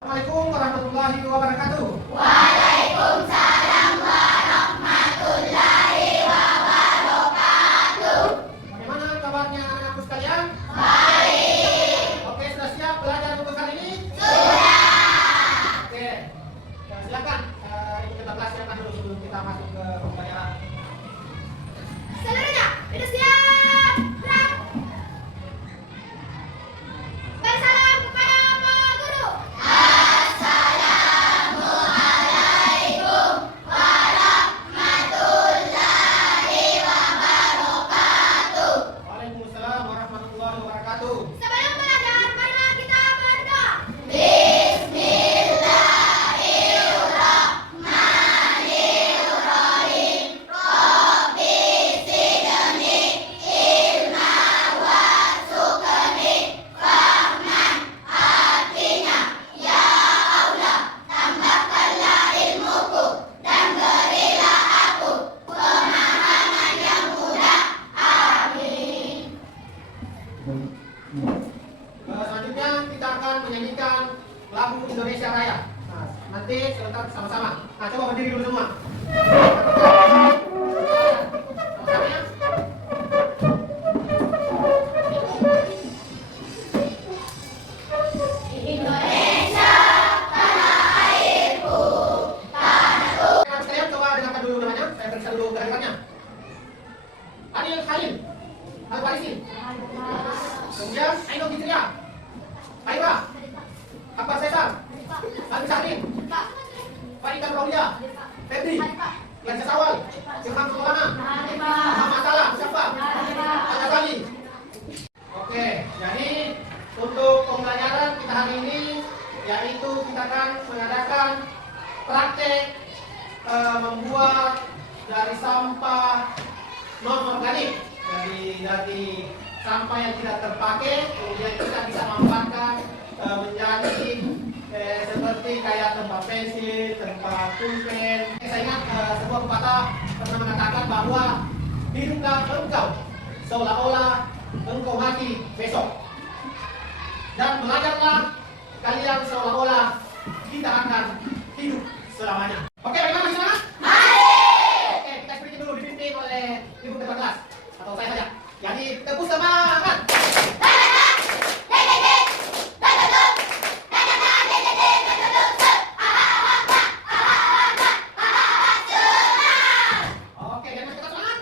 Assalamualaikum warahmatullahi wabarakatuh. Waalaikumsalam warahmatullahi wabarakatuh. Bagaimana kabarnya anak-anakku sekalian? Baik. Oke, sudah siap belajar untuk kali ini? Sudah. Oke, ya, silakan ikut kita siapkan dulu sebelum kita masuk ke pembelajaran. Seluruhnya, sudah siap. Gerak. Bersalam kepada Pak Guru. Assalamualaikum warahmatullahi wabarakatuh. Waalaikumsalam warahmatullahi wabarakatuh. Sebelum belajar, marilah kita berdoa. Bismillahirrahmanirrahim. Rabbi zidni ilma warzuqni fahman. Artinya, ya Allah, tambahkanlah ilmuku dan berilah aku pemahaman yang mudah. Amin. Selanjutnya kita akan menyanyikan lagu Indonesia Raya. Nah, nanti sebentar sama-sama. Nah, coba berdiri dulu semua. Sama-sama ya. Indonesia, tanah airku, tanahku. Anak sekalian coba dengarkan dulu namanya. Saya periksa dulu gerakannya. Adil Halim, Al-Farisi. Kemudian Aino Fitria, Aira, Akbar Cesar, Abi Sarin, Farika Raulia, Febri, Yansa Sawal, Ilham Sulwana, Muhammad Salah, Mustafa, Al-Ghazali. Oke, jadi untuk pembelajaran kita hari ini yaitu kita akan mengadakan praktek membuat dari sampah non organik, dari sampah yang tidak terpakai, kemudian kita bisa manfaatkan menjadi seperti kayak tempat pensil, tempat pulpen. Saya ingat sebuah pepatah pernah mengatakan bahwa hiduplah engkau seolah-olah engkau mati besok, dan belajarlah kalian seolah-olah kita akan hidup selamanya. Oke, bagaimana di sana? Oke, kita seperti dulu dipimpin oleh ibu ketua kelas atau saya saja. Jadi tepuk semangat. Oke, dan kita semangat.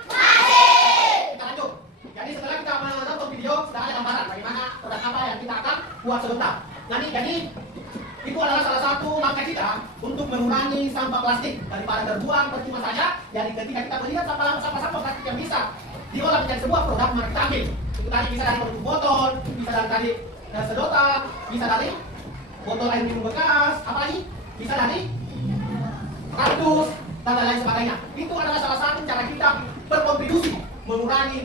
Kita lanjut. Jadi setelah kita menonton video, sudah ada gambaran bagaimana produk apa yang kita akan buat sebentar. Jadi itu adalah salah satu langkah kita untuk mengurangi sampah plastik daripada terbuang percuma saja. Jadi ketika kita melihat sampah plastik yang bisa diolah menjadi sebuah produk, mari kita ambil. Itu tadi bisa dari produk botol, bisa dari tadi sedotan, bisa dari botol air minum bekas, apalagi bisa dari kardus dan lain sebagainya. Itu adalah salah satu cara kita berkontribusi mengurangi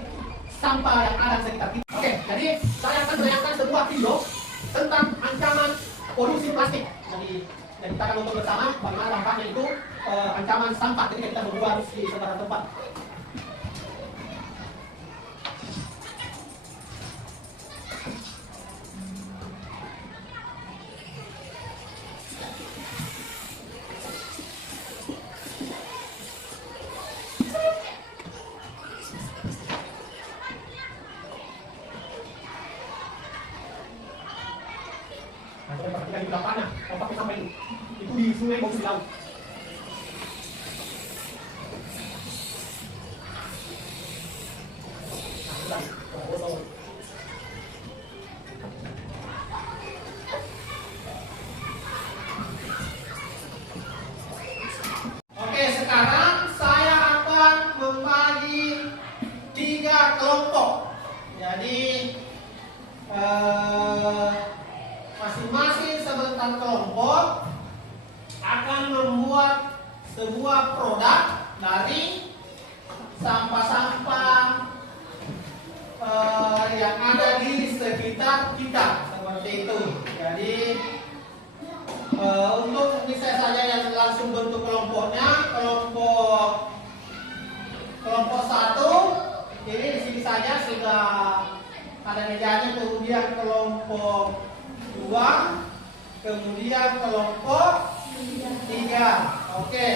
sampah yang ada di sekitar kita. Oke, jadi saya akan menayangkan sebuah video tentang ancaman polusi plastik. Jadi kita akan nonton bersama bagaimana dampaknya itu ancaman sampah ketika kita membuang di sembarang tempat. Nah, coba perhatikan di belakangnya, kalau pakai sampah itu di sungai maupun di laut. Oke, sekarang saya akan membagi 3 kelompok. Jadi masing-masing sebentar kelompok akan membuat sebuah produk dari sampah-sampah yang ada di sekitar kita, seperti itu. Jadi untuk ini saya saja yang langsung bentuk kelompoknya. Kelompok 1 ini di sini saja sudah ada mejanya. Kemudian kelompok 2 Kemudian kelompok 3. Oke.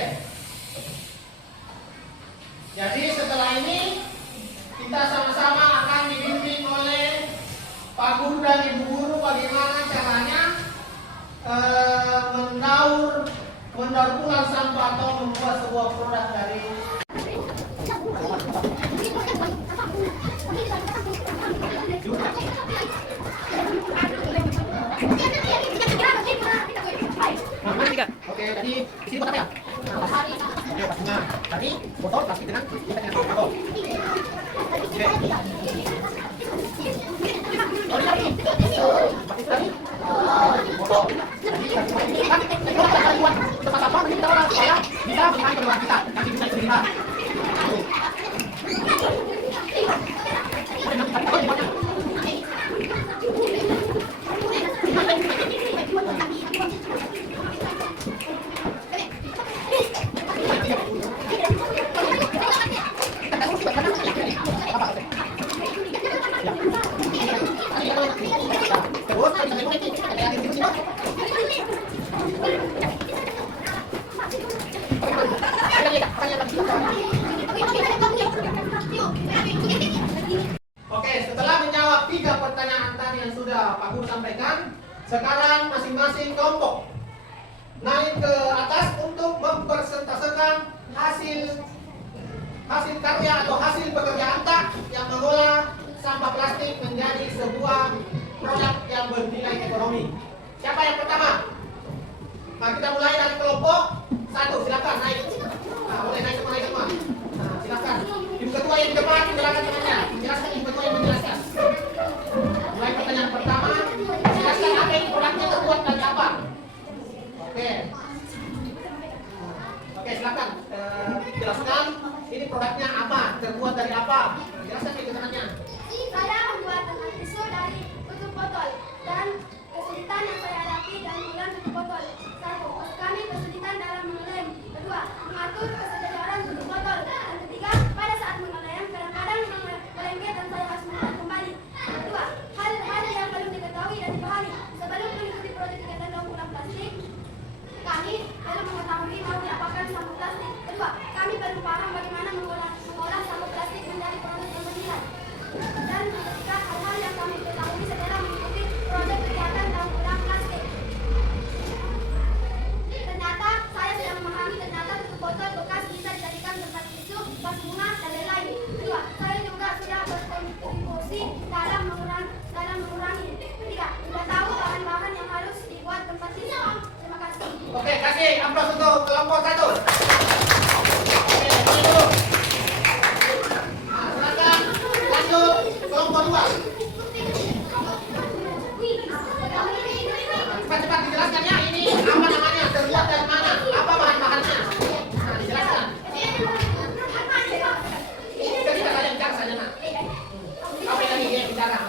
Jadi setelah ini kita sama-sama akan dibimbing oleh Pak Guru dan Ibu Guru bagaimana caranya mendaur ulang sampah atau membuat sebuah produk dari Oke, tadi di sini buat apa ya? Nah, tadi botol plastik dengan botol. Oke. Oh, ini lagi. Plastik tadi. Botol. Kita buat tempat sampah nanti kita olah supaya bisa mengurangi pengeluaran kita. Nanti bisa istri kita. Oke, setelah menjawab 3 pertanyaan tadi yang sudah Pak Guru sampaikan, sekarang masing-masing kelompok naik ke atas untuk mempresentasekan hasil karya atau hasil pekerjaan tak yang mengolah sampah plastik menjadi sebuah produk yang bernilai ekonomi. Siapa yang pertama? Nah, kita mulai dari kelompok 1. Silakan naik. Nah, boleh naik semua. Nah, silakan. Ibu ketua yang di depan silakan tangannya. Jelaskan ibu ketua yang menjelaskan. Mulai pertanyaan pertama. Jelaskan apa ini produknya terbuat dari apa? Oke. Oke, silakan. Jelaskan ini produknya apa? Terbuat dari apa? Jelaskan ibu tangannya. Saya membuat tisu dari tutup botol dan kesulitan yang saya hadapi dalam mengulang tutup botol. 1. Kami kesulitan dalam mengelem. 2. Mengatur kesejajaran tutup botol. Dan 3. Pada saat mengelem kadang-kadang melengket dan saya harus mengulang kembali. 2. Hal-hal yang perlu diketahui dan dipahami sebelum mengikuti proyek kegiatan daur ulang plastik. Kami perlu mengetahui mau diapakan sampah plastik. 2. Kami perlu paham bagaimana mengolah sampah plastik menjadi produk yang bernilai. Dan ketiga, hal-hal yang kami ketahui setelah mengikuti proyek kegiatan daur ulang plastik. Ternyata saya sudah memahami ternyata tutup botol bekas bisa dijadikan tempat tisu, vas bunga, dan lain-lain. 2. Saya juga sudah berkontribusi dalam mengurangi. 3. Sudah tahu bahan-bahan yang harus dibuat tempat tisu. Terima kasih. Oke, kasih aplaus untuk kelompok 1. Oke, dulu. Nah, silakan lanjut kelompok 2. Cepat-cepat dijelaskan ya, ini apa namanya, terbuat dari mana, apa bahan-bahannya. Nah, dijelaskan. Kita saja bicara saja, nak. Apa yang lagi dia bicara?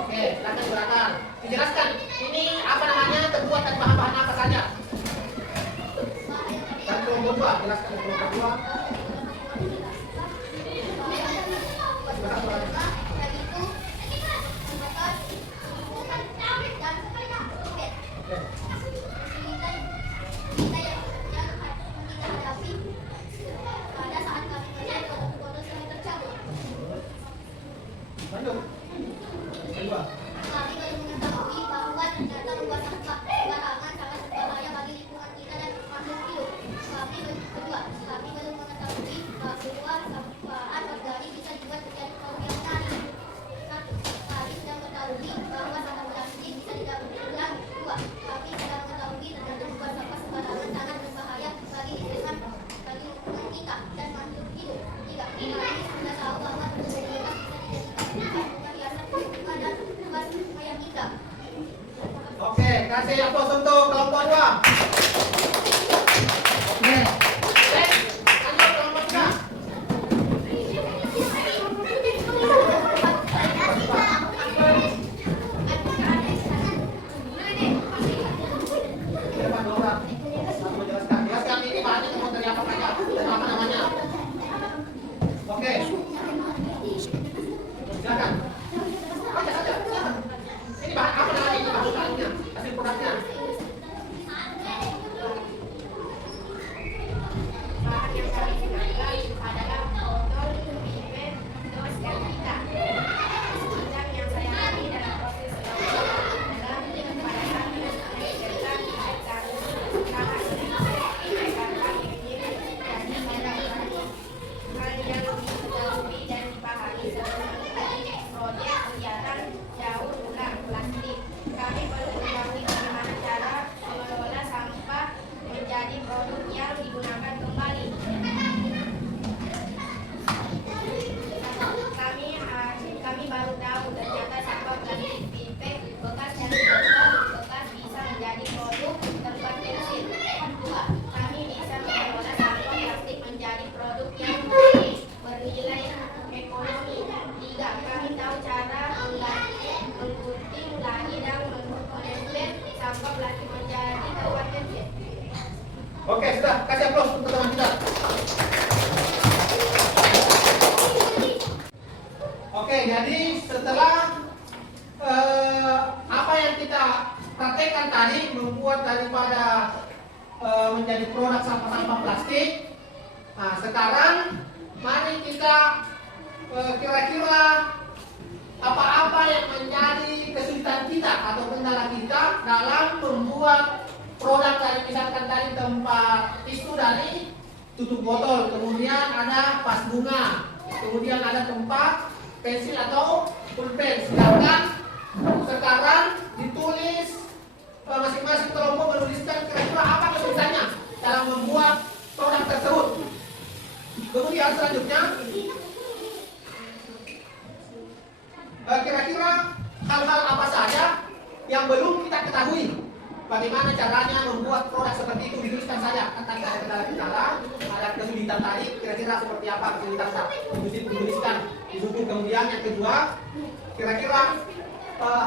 Oke, silakan. Dijelaskan, ini apa namanya, terbuat dari bahan-bahan apa saja. Dan kelompok 2, jelaskan kelompok 2. Lanjut. Kedua. Kami baru mengetahui bahwa ternyata membuat sampah sembarangan sangat berbahaya bagi lingkungan kita dan makhluk hidup. Kami belum mengetahui bahwa sampah organik bisa dibuat menjadi produk yang menarik. 1. Kami sudah mengetahui bahwa sampah plastik bisa didaur ulang. 2. Kami sudah mengetahui ternyata membuat sampah sembarangan sangat berbahaya bagi lingkungan kita dan makhluk hidup. 3. Kami sudah tahu bahwa produk bebas bisa dijadikan bunga dan vas bunga yang indah. Oke, kasih aplaus untuk kelompok 2. Oke. Lanjut kelompok 3. Depan dua orang. Lalu jelaskan. Jelaskan ini bahannya terbuat dari apa saja dan apa namanya. Oke. Silakan. Baca saja. Silakan. Ini bahan apa namanya? Ini bahan bahannya, hasil produknya. Oke, sudah. Kasih aplaus untuk teman kita. Oke, jadi setelah apa yang kita praktekkan tadi membuat daripada menjadi produk sampah-sampah plastik. Nah, sekarang mari kita kira-kira apa-apa yang menjadi kesulitan kita atau kendala kita dalam membuat produk dari misalkan tadi tempat tisu dari tutup botol, kemudian ada vas bunga, kemudian ada tempat pensil atau pulpen. Sedangkan sekarang ditulis masing-masing kelompok menuliskan kira-kira apa kesulitannya dalam membuat produk tersebut. Kemudian selanjutnya kira-kira hal-hal apa saja yang belum kita ketahui. Bagaimana caranya membuat produk seperti itu, dituliskan saja. Kan tadi ada kendala-kendala, ada kesulitan tadi, kira-kira seperti apa kesulitan dituliskan di buku. Kemudian yang kedua, kira-kira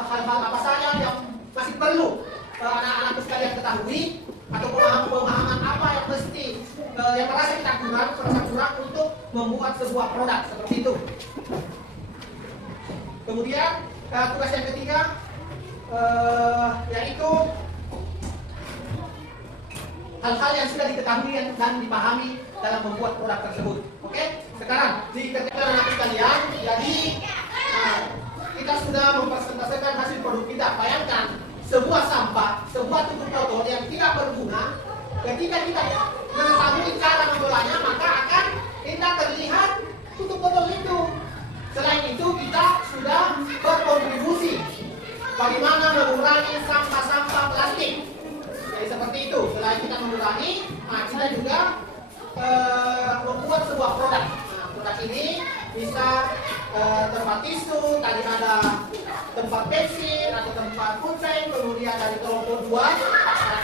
hal-hal apa saja yang masih perlu anak-anak sekalian ketahui, atau pemahaman apa yang mesti yang merasa kita kurang untuk membuat sebuah produk seperti itu. Kemudian tugas yang ketiga yaitu hal-hal yang sudah diketahui dan dipahami dalam membuat produk tersebut. Oke, sekarang dikerjakan anak sekalian. Jadi kita sudah mempresentasikan hasil produk kita. Bayangkan sebuah sampah, sebuah tutup botol yang tidak berguna. Ketika kita mengetahui cara mengolahnya, maka akan tidak terlihat tutup botol itu. Selain itu, kita sudah berkontribusi bagaimana mengurangi sampah-sampah plastik. Jadi seperti itu. Selain kita mengurangi, kita juga membuat sebuah produk. Nah, produk ini bisa tempat tisu, tadi ada tempat pensil atau tempat pulpen, kemudian dari kelompok buah.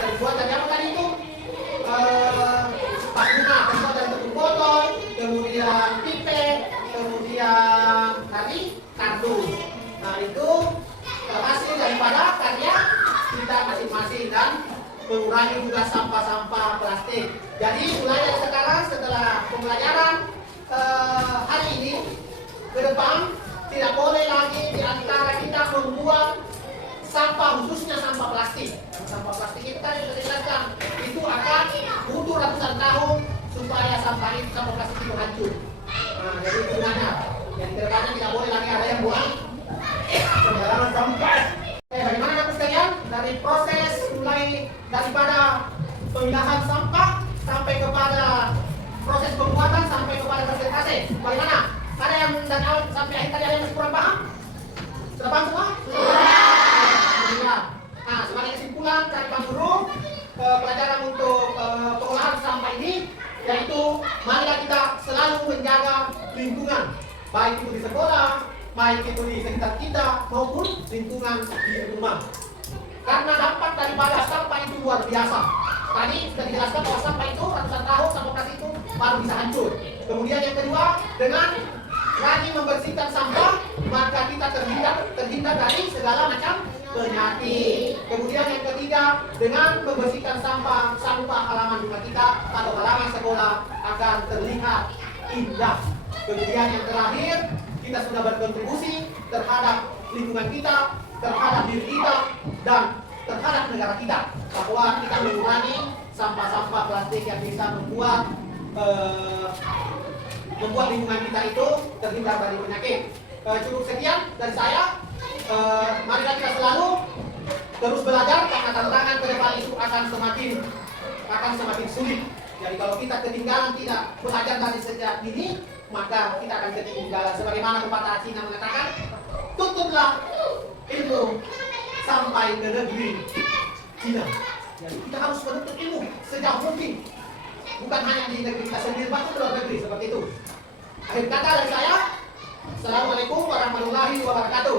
Terbuat dari apa tadi itu? Vas bunga, terbuat dari tutup botol, kemudian pipet, kemudian tadi kardus. Nah, itu hasil daripada karya kita masing-masing dan mengurangi juga sampah-sampah plastik. Jadi mulai dari sekarang setelah pembelajaran hari ini ke depan tidak boleh lagi di antara kita membuat sampah, khususnya sampah plastik. Sampah plastik itu kan sudah dijelaskan itu akan butuh ratusan tahun supaya sampah plastik itu hancur. Nah, jadi gunanya yang kedepannya tidak boleh lagi ada yang buang sembarangan sampah. Bagaimana anak sekalian dari proses mulai daripada pemilahan sampah sampai kepada proses pembuatan sampai kepada recyclase. Bagaimana? Ada yang dari awal sampai akhir tadi ada yang masih kurang paham? Sudah paham semua? Sudah. Nah, sebagai kesimpulan dari Pak Guru, pelajaran untuk pengolahan sampah ini yaitu marilah kita selalu menjaga lingkungan, baik itu di sekolah, baik itu di sekitar kita maupun lingkungan di rumah. Karena dampak daripada sampah itu luar biasa. Tadi sudah dijelaskan bahwa sampah itu ratusan tahun sampah plastik itu baru bisa hancur. Kemudian yang kedua, dengan rajin membersihkan sampah, maka kita terhindar dari segala macam penyakit. Kemudian yang ketiga, dengan membersihkan sampah halaman rumah kita atau halaman sekolah akan terlihat indah. Kemudian yang terakhir, kita sudah berkontribusi terhadap lingkungan kita, terhadap diri kita, dan terhadap negara kita, bahwa kita mengurangi sampah-sampah plastik yang bisa membuat lingkungan kita itu terhindar dari penyakit. Cukup sekian dari saya. Marilah kita selalu terus belajar karena tantangan ke depan itu akan semakin sulit. Jadi kalau kita ketinggalan tidak belajar dari sejak dini, maka kita akan ketinggalan. Sebagaimana pepatah Cina mengatakan, tutuplah ilmu sampai ke negeri Cina. Jadi kita harus menuntut ilmu sejauh mungkin. Bukan hanya di negeri kita sendiri, bahkan luar negeri seperti itu. Akhir kata dari saya, Assalamualaikum warahmatullahi wabarakatuh.